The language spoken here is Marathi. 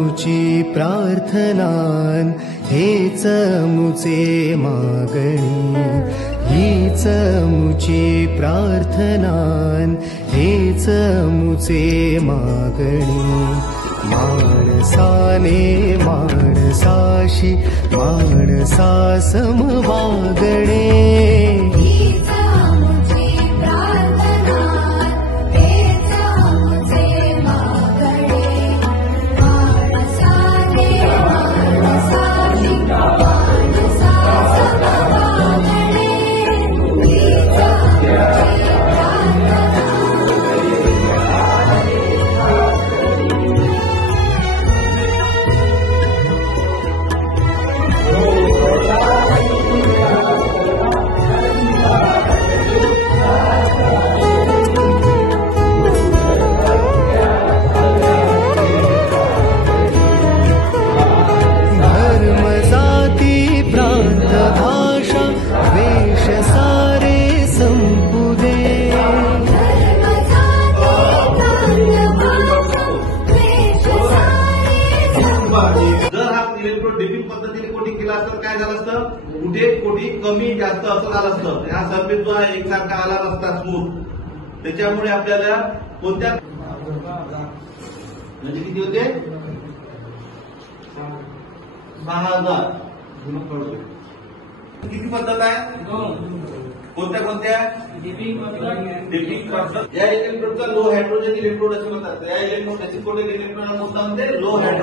मुची प्रार्थनान हेच मुचे मागणी, हीच मुची प्रार्थनान हेच मुचे मागणी। माणसाने माणसाशी माणसा सम वागणे, इलेक्ट्रोड डिपिंग पद्धतीने कोटिंग केलं असतं काय झालं असतं, कुठे कोटिंग कमी जास्त असं झालं असतं। हा सरफेस जो आहे एकसारखा आला नसता स्मूथ, त्याच्यामुळे आपल्याला कोणत्या म्हणजे किती होते 6000 किती पद्धत आहे कोणत्या कोणत्या डिपिंग पद्धत। या इलेक्ट्रोडचा लो हायड्रोजन इलेक्ट्रोड असे म्हणतात। या इलेक्ट्रोड कोटिंग इलेक्ट्रोड मोठा म्हणजे लो हायड्रोजन